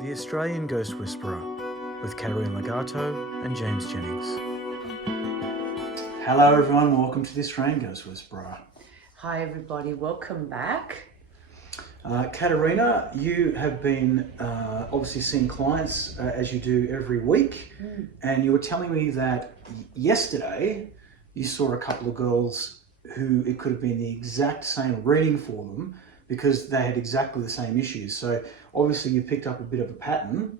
The Australian Ghost Whisperer with Caterina and James Jennings. Hello everyone, welcome to the Australian Ghost Whisperer. Hi everybody, welcome back. Caterina, you have been obviously seeing clients as you do every week, and you were telling me that yesterday you saw a couple of girls who it could have been the exact same reading for them because they had exactly the same issues. So obviously you picked up a bit of a pattern.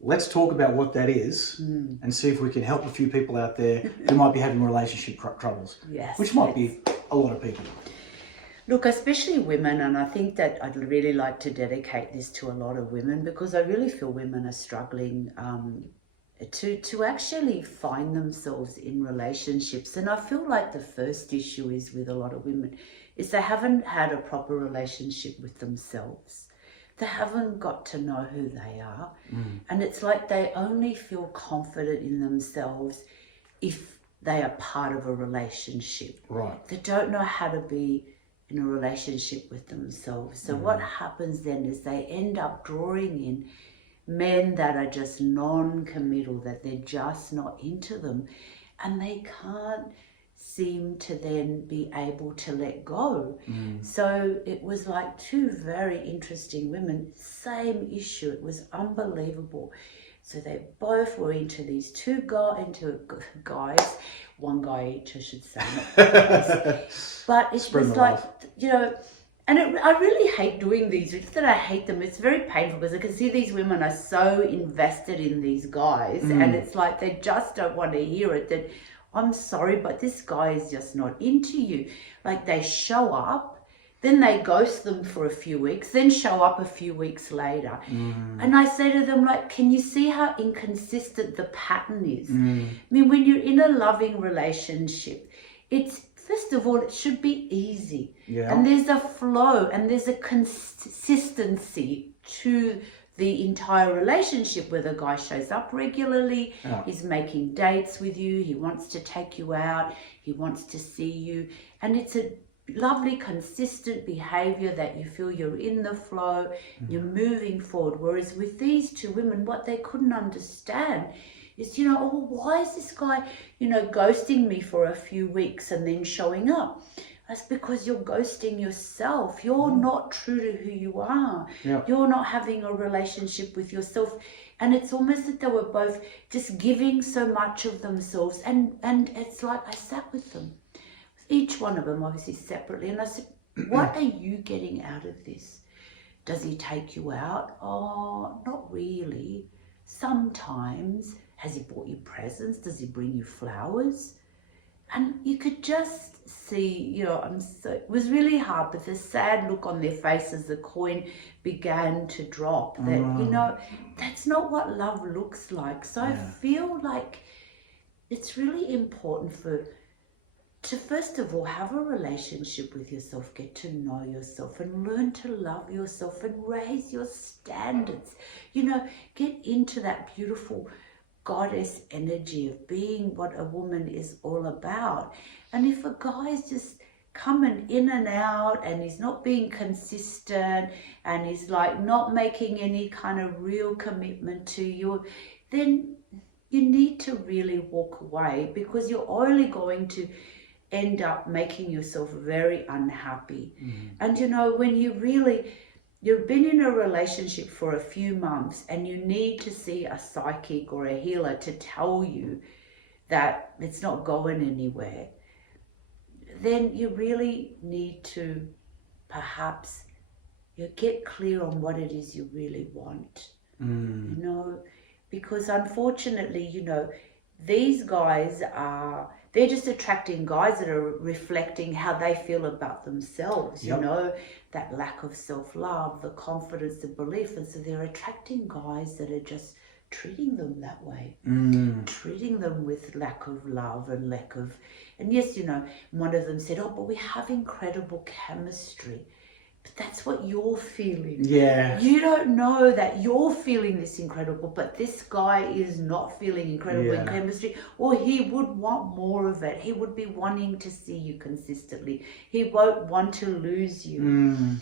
Let's talk about what that is and see if we can help a few people out there who might be having relationship troubles, which might be a lot of people. Look, especially women, and I think that I'd really like to dedicate this to a lot of women because I really feel women are struggling to actually find themselves in relationships. And I feel like the first issue is with a lot of women is they haven't had a proper relationship with themselves. They haven't got to know who they are. And it's like they only feel confident in themselves if they are part of a relationship. Right. They don't know how to be in a relationship with themselves. So what happens then is they end up drawing in men that are just non-committal, that they're just not into them, and they can't seem to then be able to let go. So it was like two very interesting women, same issue. It was unbelievable. So they both were into these guys, one guy each, I should say. But it was like, and I really hate doing these. It's that I hate them. It's very painful because I can see these women are so invested in these guys and it's like they just don't want to hear it, that I'm sorry, but this guy is just not into you. Like they show up, then they ghost them for a few weeks, then show up a few weeks later. And I say to them, like, can you see how inconsistent the pattern is? I mean, when you're in a loving relationship, it's, first of all, it should be easy. And there's a flow and there's a consistency to the entire relationship where the guy shows up regularly, he's making dates with you, he wants to take you out, he wants to see you, and it's a lovely consistent behavior that you feel you're in the flow, you're moving forward. Whereas with these two women, what they couldn't understand is, oh, why is this guy, ghosting me for a few weeks and then showing up? That's because you're ghosting yourself. You're not true to who you are. You're not having a relationship with yourself. And it's almost that they were both just giving so much of themselves. And it's like I sat with them, each one of them obviously separately. And I said, what are you getting out of this? Does he take you out? Oh, not really. Sometimes. Has he bought you presents? Does he bring you flowers? And you could just see, it was really hard, but the sad look on their face as the coin began to drop, that, that's not what love looks like. So I feel like it's really important to first of all have a relationship with yourself, get to know yourself and learn to love yourself and raise your standards. Get into that beautiful goddess energy of being what a woman is all about. And if a guy's just coming in and out and he's not being consistent and he's like not making any kind of real commitment to you, then you need to really walk away, because you're only going to end up making yourself very unhappy. And when you've been in a relationship for a few months and you need to see a psychic or a healer to tell you that it's not going anywhere, then you really need to perhaps get clear on what it is you really want. Because unfortunately, these guys they're just attracting guys that are reflecting how they feel about themselves, that lack of self-love, the confidence, the belief. And so they're attracting guys that are just treating them that way, treating them with lack of love and and yes, one of them said, oh, but we have incredible chemistry. But that's what you're feeling. You don't know that you're feeling this incredible, but this guy is not feeling incredible in chemistry, or he would want more of it. He would be wanting to see you consistently. He won't want to lose you.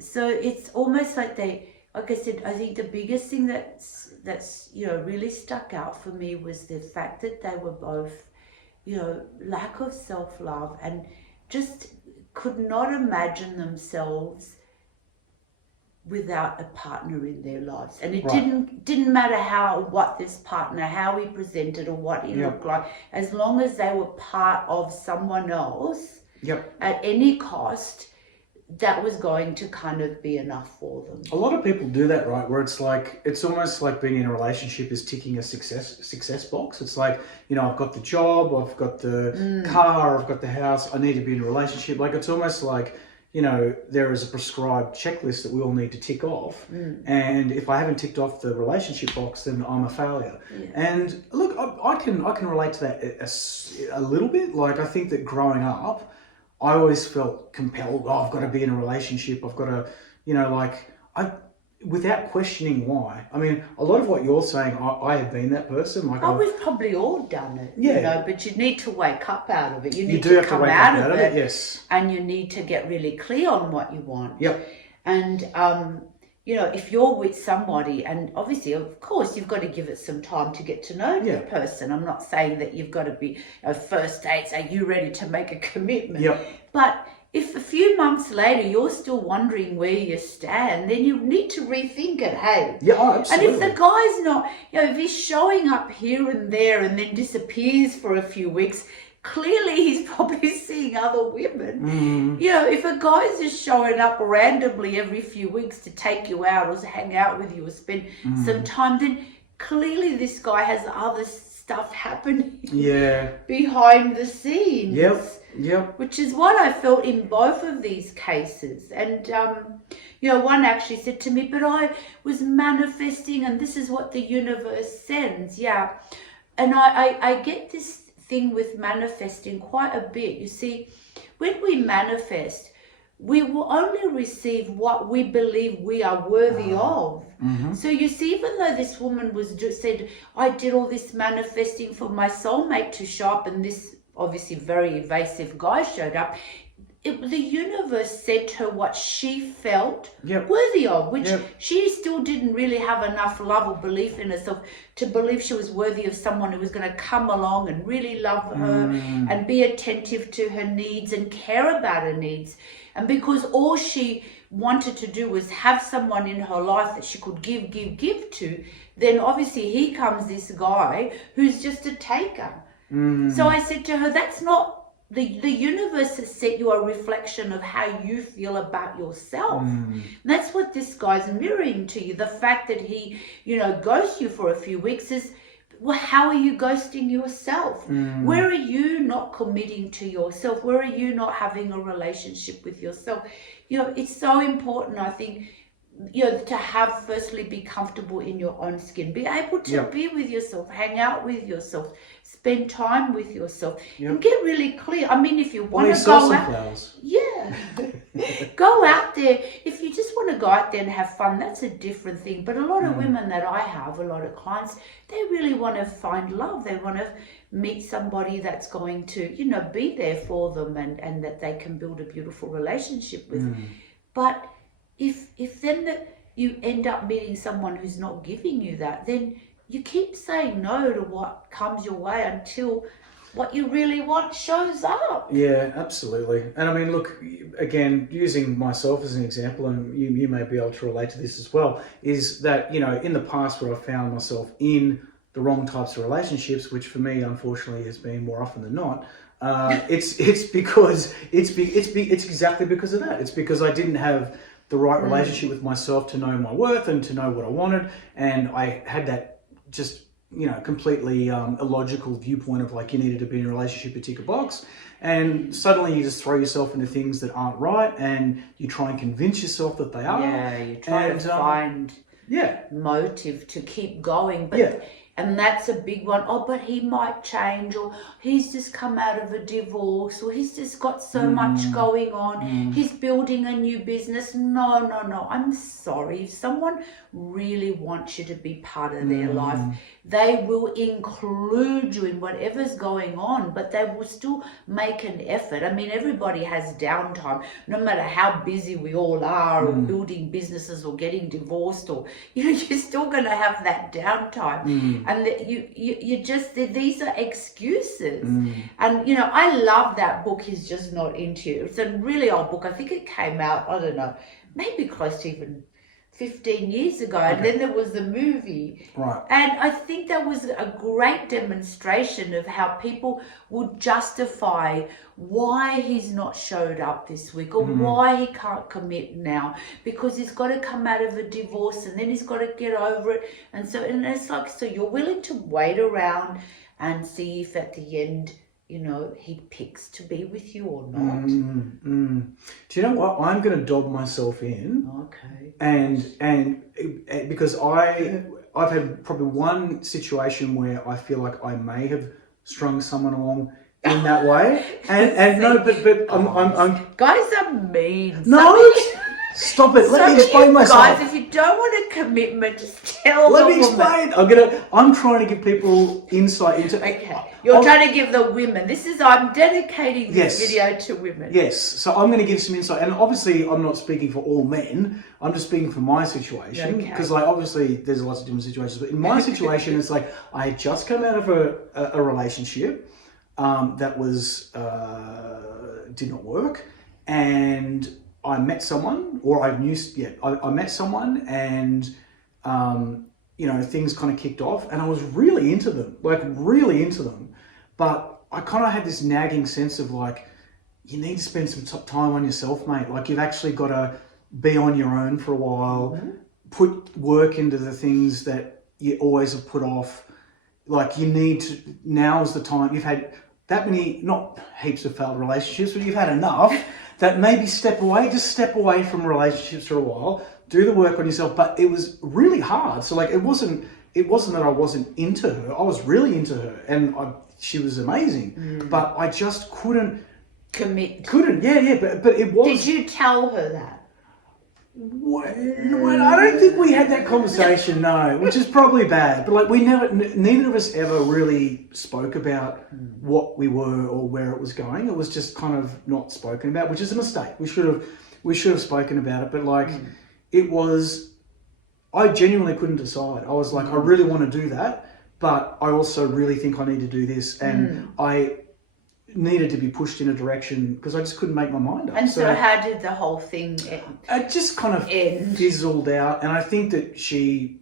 So it's almost like they like I said, I think the biggest thing that's really stuck out for me was the fact that they were both, lack of self-love, and just could not imagine themselves without a partner in their lives. And it didn't matter what this partner, how he presented or what he looked like, as long as they were part of someone else at any cost, that was going to kind of be enough for them. A lot of people do that, right? Where it's almost like being in a relationship is ticking a success box. It's like, I've got the job, I've got the car, I've got the house, I need to be in a relationship. Like, it's almost like, there is a prescribed checklist that we all need to tick off. And if I haven't ticked off the relationship box, then I'm a failure. Yeah. And look, I can relate to that a little bit. Like, I think that growing up, I always felt compelled, I've got to be in a relationship. I've got to, without questioning why. I mean, a lot of what you're saying, I have been that person. Like, we've probably all done it, but you need to wake up out of it. You need to come out of it, yes. And you need to get really clear on what you want. Yep. And, if you're with somebody, and obviously, of course, you've got to give it some time to get to know the person. I'm not saying that you've got to be first dates, are you ready to make a commitment? Yep. But if a few months later you're still wondering where you stand, then you need to rethink it, hey? Yeah, absolutely. And if the guy's not, if he's showing up here and there and then disappears for a few weeks, clearly he's probably seeing other women. If a guy's just showing up randomly every few weeks to take you out or to hang out with you or spend some time, then clearly this guy has other stuff happening behind the scenes. Yep. Which is what I felt in both of these cases. And, one actually said to me, but I was manifesting and this is what the universe sends. Yeah. And I get this thing with manifesting quite a bit. You see, when we manifest, we will only receive what we believe we are worthy of. So you see, even though this woman said, I did all this manifesting for my soulmate to show up, and this obviously very evasive guy showed up, the universe sent her what she felt worthy of, which she still didn't really have enough love or belief in herself to believe she was worthy of someone who was going to come along and really love her and be attentive to her needs and care about her needs. And because all she wanted to do was have someone in her life that she could give to, then obviously here comes this guy who's just a taker. So I said to her, that's not, the universe has set you a reflection of how you feel about yourself. That's what this guy's mirroring to you. The fact that he, ghosts you for a few weeks is, well, how are you ghosting yourself? Where are you not committing to yourself? Where are you not having a relationship with yourself? It's so important, I think, to have, firstly, be comfortable in your own skin, be able to be with yourself, hang out with yourself, spend time with yourself, and get really clear. I mean, if you want to go out, go out there. If you just want to go out there and have fun, that's a different thing. But a lot of women that I have, a lot of clients, they really want to find love. They want to meet somebody that's going to, be there for them and that they can build a beautiful relationship with. But if then you end up meeting someone who's not giving you that, then you keep saying no to what comes your way until what you really want shows up. Yeah, absolutely. And I mean, look, again, using myself as an example, and you may be able to relate to this as well, is that, in the past where I found myself in the wrong types of relationships, which for me, unfortunately, has been more often than not, it's exactly because of that. It's because I didn't have the right relationship with myself to know my worth and to know what I wanted. And I had that just, completely illogical viewpoint of like, you needed to be in a relationship to tick a box. And suddenly you just throw yourself into things that aren't right and you try and convince yourself that they are. Yeah, you try to find motive to keep going. But And that's a big one. Oh, but he might change, or he's just come out of a divorce, or he's just got so much going on. He's building a new business. No, no, no. I'm sorry. If someone really wants you to be part of their life, they will include you in whatever's going on, but they will still make an effort. I mean, everybody has downtime, no matter how busy we all are, or building businesses, or getting divorced, or, you're still going to have that downtime. And that you just, these are excuses. And, I love that book, He's Just Not Into You. It's a really old book. I think it came out, I don't know, maybe close to even 15 years ago. And then there was the movie. Right. And I think that was a great demonstration of how people would justify why he's not showed up this week, or why he can't commit now, because he's got to come out of a divorce and then he's got to get over it. And it's like, so you're willing to wait around and see if at the end, he picks to be with you or not. Do you know what? I'm going to dob myself in. Okay. And because I've had probably one situation where I feel like I may have strung someone along in that way. And no, but I'm guys are mean. No. Stop it. Let me explain myself. Guys, if you don't want a commitment, just tell Let the me woman. explain. I'm trying to give people insight into. Okay. You're trying to give the women. I'm dedicating this Yes. video to women. Yes. So I'm going to give some insight, and obviously I'm not speaking for all men. I'm just speaking for my situation, because obviously there's lots of different situations. But in my situation, it's like I had just come out of a relationship that was did not work, and I met someone, or I met someone, and things kind of kicked off, and I was really into them, but I kind of had this nagging sense of like, you need to spend some time on yourself, mate. Like, you've actually got to be on your own for a while, put work into the things that you always have put off. Like, you need to, now's the time. You've had that many, not heaps of failed relationships, but you've had enough. That maybe step away from relationships for a while, do the work on yourself. But it was really hard. So like, it wasn't that I wasn't into her. I was really into her, and she was amazing. But I just couldn't commit. But it was. Did you tell her that? I don't think we had that conversation, no, which is probably bad. But like, neither of us ever really spoke about what we were or where it was going. It was just kind of not spoken about, which is a mistake. We should have spoken about it. But like, it was, I genuinely couldn't decide. I was like, I really want to do that, but I also really think I need to do this, and I needed to be pushed in a direction because I just couldn't make my mind up. And so how did the whole thing end? It just kind of fizzled out, and I think that she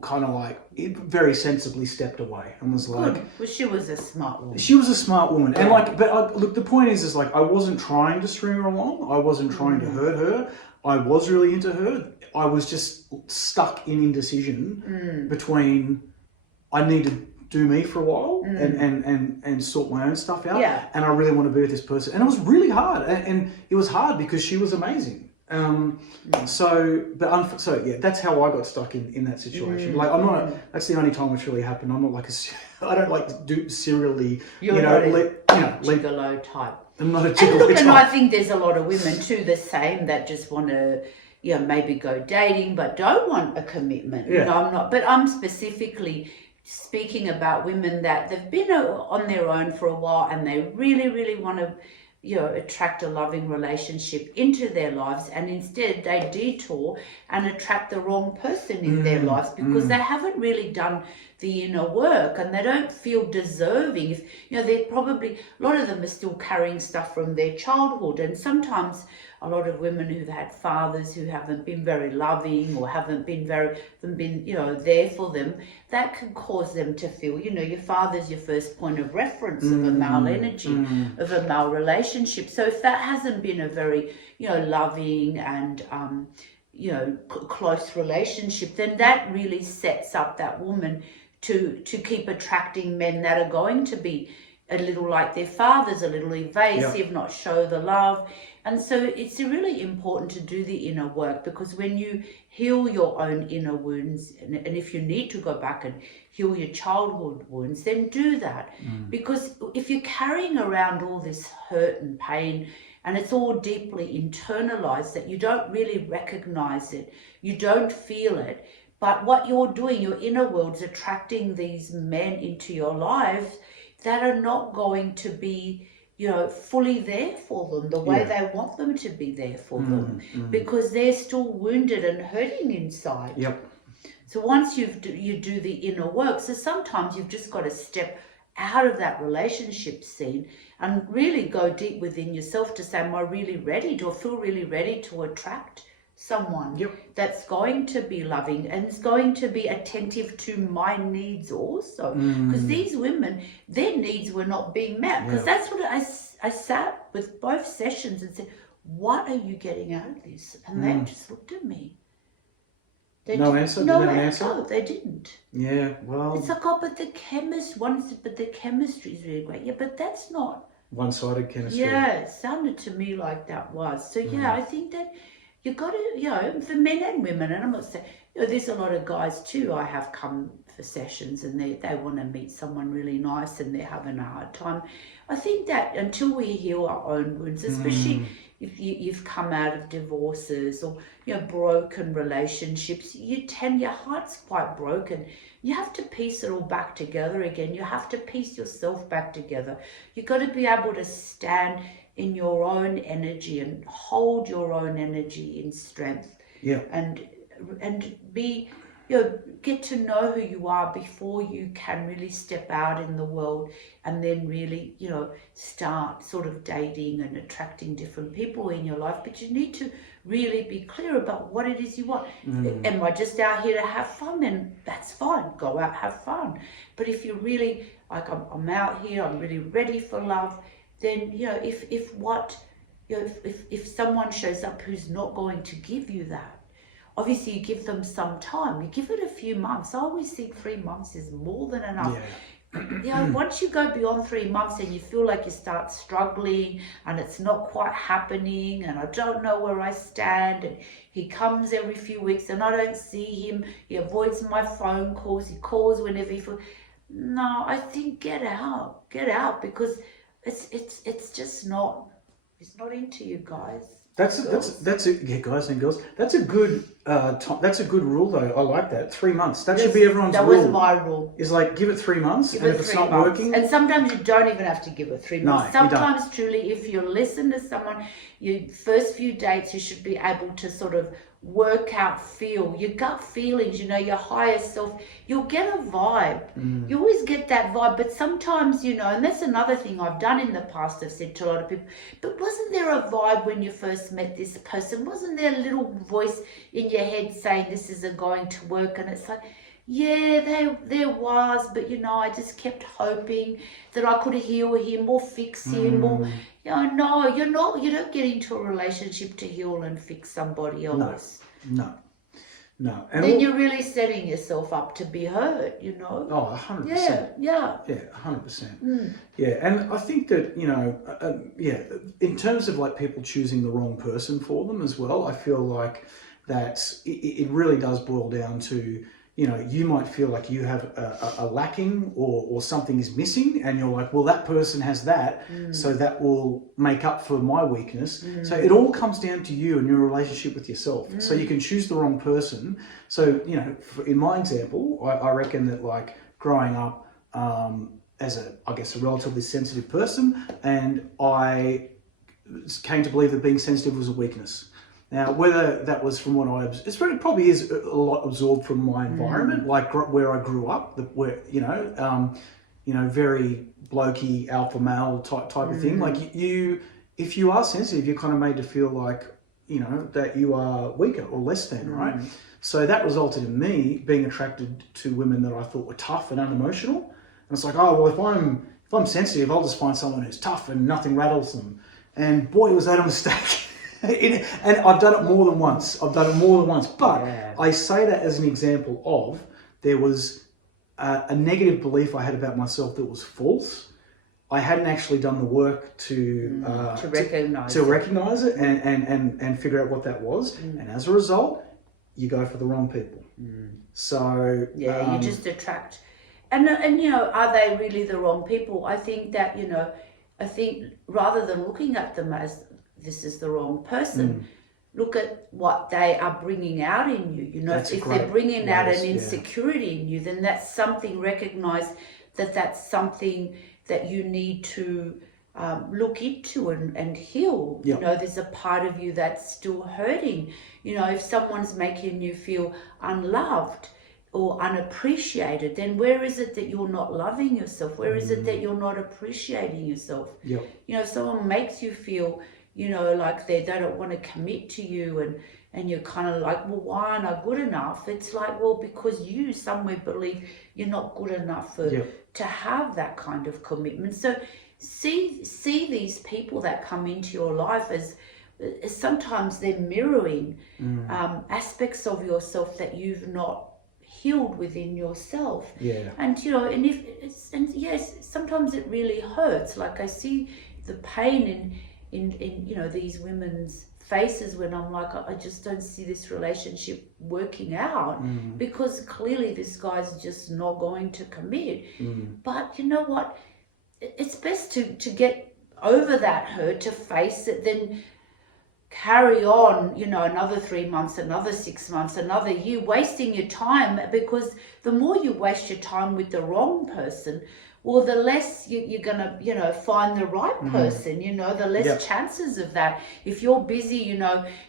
kind of like very sensibly stepped away and was like, well, she was a smart woman. She was a smart woman, and like, but look, the point is like, I wasn't trying to string her along. I wasn't trying to hurt her. I was really into her. I was just stuck in indecision between I need to do me for a while and sort my own stuff out. Yeah. And I really want to be with this person. And it was really hard. And it was hard because she was amazing. So that's how I got stuck in that situation. Like, that's the only time it's really happened. I'm not like I don't like to do serially, gigolo type. I'm not a gigolo and look, type. And I think there's a lot of women too, the same, that just want to, maybe go dating, but don't want a commitment. Yeah. I'm specifically speaking about women that they've been on their own for a while, and they really, really want to, attract a loving relationship into their lives, and instead they detour and attract the wrong person in their lives because they haven't really done the inner work, and they don't feel deserving. If they're probably, a lot of them are still carrying stuff from their childhood, and sometimes a lot of women who've had fathers who haven't been very loving or haven't been there for them, that can cause them to feel, your father's your first point of reference of a male energy, of a male relationship. So if that hasn't been a very, loving and, close relationship, then that really sets up that woman to keep attracting men that are going to be, a little like their fathers, a little evasive, not show the love. And so it's really important to do the inner work, because when you heal your own inner wounds, and if you need to go back and heal your childhood wounds, then do that. Because if you're carrying around all this hurt and pain, and it's all deeply internalized, that you don't really recognize it, you don't feel it, but what you're doing, your inner world's attracting these men into your life that are not going to be, fully there for them the way they want them to be there for them, because they're still wounded and hurting inside. So once you do the inner work, so sometimes you've just got to step out of that relationship scene and really go deep within yourself to say, am I really ready? Do I feel really ready to attract someone that's going to be loving and is going to be attentive to my needs also? Because these women, their needs were not being met, because that's what I sat with both sessions and said, what are you getting out of this? And they just looked at me. No answer? Did they have an answer? No, they didn't. Yeah, well... It's like, oh, but the chemist, one said, but the chemistry is really great. Yeah, but that's not... one-sided chemistry. Yeah, it sounded to me like that was. So, I think that you got to, for men and women, and I'm not saying, there's a lot of guys too I have come for sessions and they want to meet someone really nice and they're having a hard time. I think that until we heal our own wounds, especially if you've come out of divorces or broken relationships, your heart's quite broken. You have to piece it all back together again. You have to piece yourself back together. You've got to be able to stand in your own energy and hold your own energy in strength. And be, get to know who you are before you can really step out in the world and then really, start sort of dating and attracting different people in your life. But you need to really be clear about what it is you want. Am I just out here to have fun? Then that's fine. Go out, have fun. But if you're really like, I'm out here, I'm really ready for love, then, if someone shows up who's not going to give you that, obviously you give them some time. You give it a few months. I always think 3 months is more than enough. Once you go beyond 3 months and you feel like you start struggling and it's not quite happening and I don't know where I stand and he comes every few weeks and I don't see him, he avoids my phone calls, he calls whenever he feels... No, I think get out because it's just not, it's not into you guys. That's guys and girls. That's a good rule though. I like that. 3 months. That should be everyone's rule. That was my rule. Is like give it 3 months, and if it's not working. And sometimes you don't even have to give it 3 months. Sometimes truly, if you listen to someone, your first few dates, you should be able to sort of work out, feel your gut feelings, your higher self. You'll get a vibe. You always get that vibe, but sometimes, and that's another thing I've done in the past. I've said to a lot of people, but wasn't there a vibe when you first met this person? Wasn't there a little voice in your head saying this isn't going to work? And it's like, yeah, there was, but I just kept hoping that I could heal him or fix him or no, you're not. You don't get into a relationship to heal and fix somebody else. No. And then you're really setting yourself up to be hurt, Oh, 100%. Yeah, 100%. Yeah, and I think that, in terms of like people choosing the wrong person for them as well, I feel like that it really does boil down to, you might feel like you have a lacking or something is missing and you're like, well, that person has that, so that will make up for my weakness. So it all comes down to you and your relationship with yourself. So you can choose the wrong person. So, in my example, I reckon that like growing up as a relatively sensitive person, and I came to believe that being sensitive was a weakness. Now, whether that was from what it probably is a lot absorbed from my environment, like where I grew up, very blokey alpha male type of thing. Like if you are sensitive, you're kind of made to feel like, that you are weaker or less than, right? So that resulted in me being attracted to women that I thought were tough and unemotional. And it's like, oh, well, if I'm sensitive, I'll just find someone who's tough and nothing rattles them. And boy, was that a mistake. And I've done it more than once. But I say that as an example of there was a negative belief I had about myself that was false. I hadn't actually done the work to recognize it and figure out what that was. And as a result, you go for the wrong people. So you just attract, and are they really the wrong people? I think that I think rather than looking at them as this is the wrong person, look at what they are bringing out in you. If they're bringing out an insecurity in you, then that's something. Recognize that's something that you need to look into and heal. There's a part of you that's still hurting. If someone's making you feel unloved or unappreciated, then where is it that you're not loving yourself? Where is it that you're not appreciating yourself? If someone makes you feel like they don't want to commit to you, and you're kind of like, well, why aren't I good enough? It's like, well, because you somewhere believe you're not good enough to have that kind of commitment. So see these people that come into your life as sometimes they're mirroring aspects of yourself that you've not healed within yourself. And yes, sometimes it really hurts. Like I see the pain in these women's faces when I'm like, I just don't see this relationship working out because clearly this guy's just not going to commit. But you know what? It's best to get over that hurt, to face it, then carry on, another 3 months, another 6 months, another year, wasting your time, because the more you waste your time with the wrong person, well, the less you're going to, find the right person, the less chances of that. If you're busy,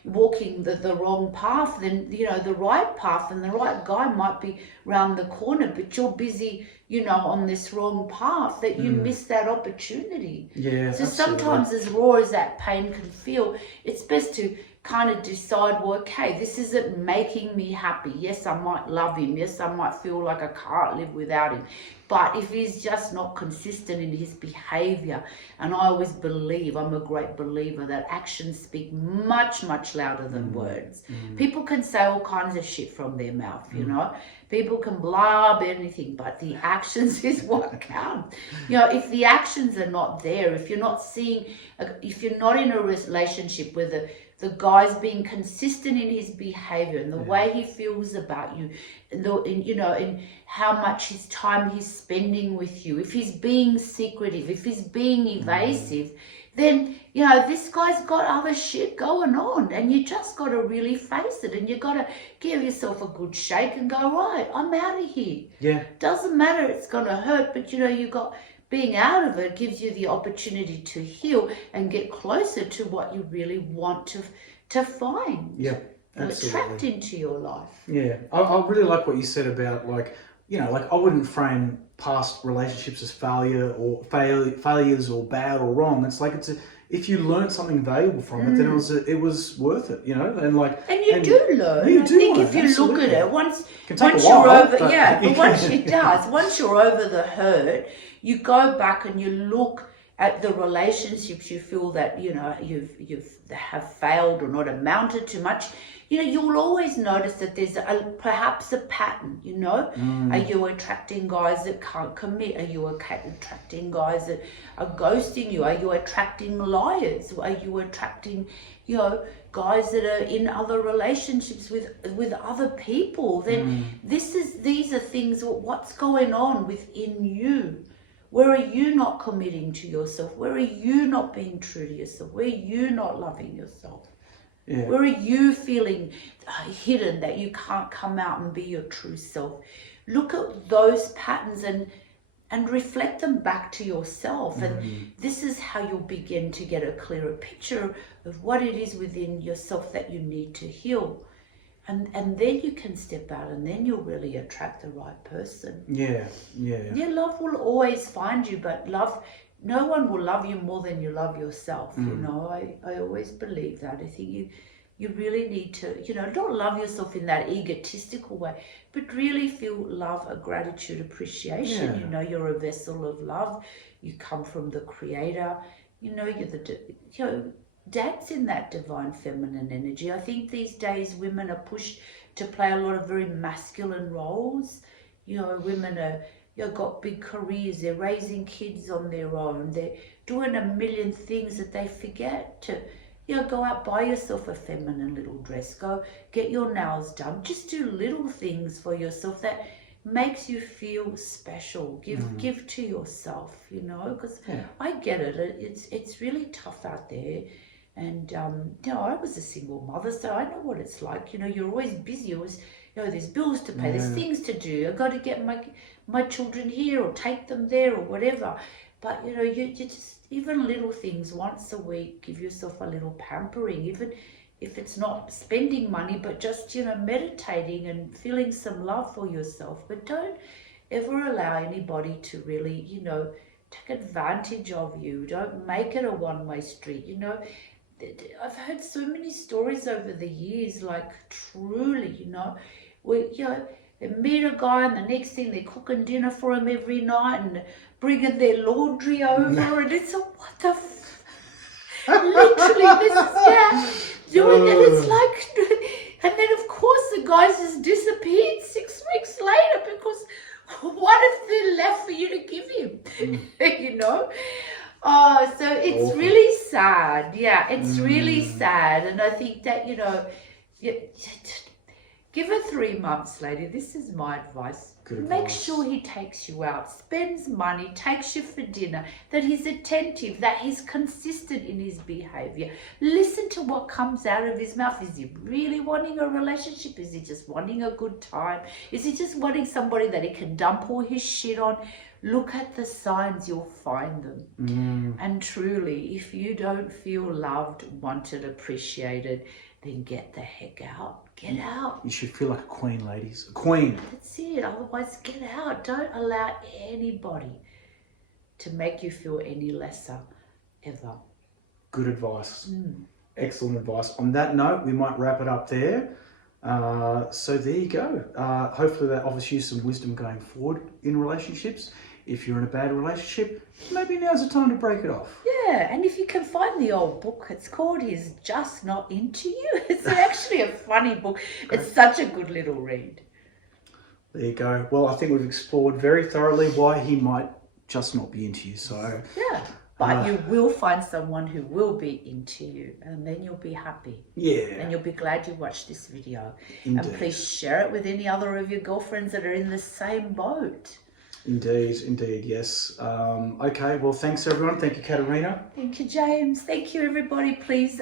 walking the wrong path, then, the right path and the right guy might be round the corner, but you're busy, on this wrong path, that you miss that opportunity. So absolutely. Sometimes as raw as that pain can feel, it's best to kind of decide, well, okay, this isn't making me happy. Yes, I might love him. Yes, I might feel like I can't live without him. But if he's just not consistent in his behavior, and I always believe, I'm a great believer, that actions speak much, much louder than words. People can say all kinds of shit from their mouth, People can blab anything, but the actions is what counts. If the actions are not there, if you're not seeing, if you're not in a relationship with the guy's being consistent in his behavior and the way he feels about you, and how much his time he's spending with you, if he's being secretive, if he's being evasive, then this guy's got other shit going on, and you just got to really face it, and you got to give yourself a good shake and go, right, I'm out of here. Doesn't matter, it's going to hurt, but you got being out of it gives you the opportunity to heal and get closer to what you really want to find. Attract into your life. I really like what you said about like I wouldn't frame past relationships as failure or failures or bad or wrong. It's like if you learned something valuable from it, then it was worth it, and you do learn. I think if you look at it, once you're over, but once it does, once you're over the hurt, you go back and you look at the relationships you feel that you've have failed or not amounted to much. You'll always notice that there's perhaps a pattern. Are you attracting guys that can't commit? Are you attracting guys that are ghosting you? Are you attracting liars? Are you attracting guys that are in other relationships with other people? Then these are things. What's going on within you? Where are you not committing to yourself? Where are you not being true to yourself? Where are you not loving yourself? Where are you feeling hidden, that you can't come out and be your true self? Look at those patterns and reflect them back to yourself. And this is how you'll begin to get a clearer picture of what it is within yourself that you need to heal. And then you can step out, and then you'll really attract the right person. Love will always find you, but no one will love you more than you love yourself. I always believe that. I think you really need to, not love yourself in that egotistical way, but really feel love, a gratitude, appreciation. You're a vessel of love. You come from the Creator. You're dance in that divine feminine energy. I think these days women are pushed to play a lot of very masculine roles. Women are got big careers, they're raising kids on their own, they're doing a million things that they forget to, go out, buy yourself a feminine little dress, go get your nails done, just do little things for yourself that makes you feel special. Give to yourself, because I get it. It's really tough out there. And, I was a single mother, so I know what it's like. You're always busy. There's bills to pay, there's things to do. I've got to get my children here or take them there or whatever. But, you just, even little things once a week, give yourself a little pampering, even if it's not spending money, but just, meditating and feeling some love for yourself. But don't ever allow anybody to really, take advantage of you. Don't make it a one-way street. I've heard so many stories over the years, like truly, where, they meet a guy and the next thing they're cooking dinner for him every night and bringing their laundry over, and it's what the literally this is doing it. It's like, and then of course the guys just disappeared 6 weeks later, because what if they're left for you to give him? Oh, so it's awful. Really sad. Yeah, it's really sad. And I think that, give it 3 months later. This is my advice. Make sure he takes you out, spends money, takes you for dinner, that he's attentive, that he's consistent in his behavior. Listen to what comes out of his mouth. Is he really wanting a relationship? Is he just wanting a good time? Is he just wanting somebody that he can dump all his shit on? Look at the signs, you'll find them. And truly, if you don't feel loved, wanted, appreciated, then get the heck out. Get out. You should feel like a queen, ladies. A queen. That's it. Otherwise, get out. Don't allow anybody to make you feel any lesser, ever. Good advice. Excellent advice. On that note, we might wrap it up there. So there you go. Hopefully that offers you some wisdom going forward in relationships. If you're in a bad relationship, maybe now's the time to break it off. Yeah, and if you can find the old book, it's called He's Just Not Into You. It's actually a funny book. It's such a good little read. There you go. Well, I think we've explored very thoroughly why he might just not be into you. So yeah, but you will find someone who will be into you, and then you'll be happy. Yeah. And you'll be glad you watched this video. Indeed. And please share it with any other of your girlfriends that are in the same boat. Indeed, yes. Okay, well, thanks everyone. Thank you, Caterina. Thank you, James. Thank you, everybody. Please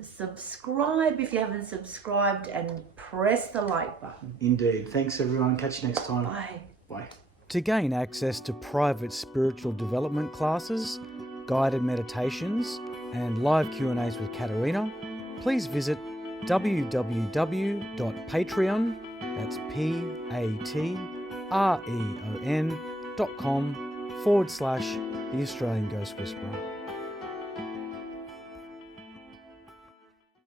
subscribe if you haven't subscribed, and press the like button. Indeed. Thanks, everyone. Catch you next time. Bye. Bye. To gain access to private spiritual development classes, guided meditations, and live Q&As with Caterina, please visit www.patreon, that's patreon.com/The Australian Ghost Whisperer.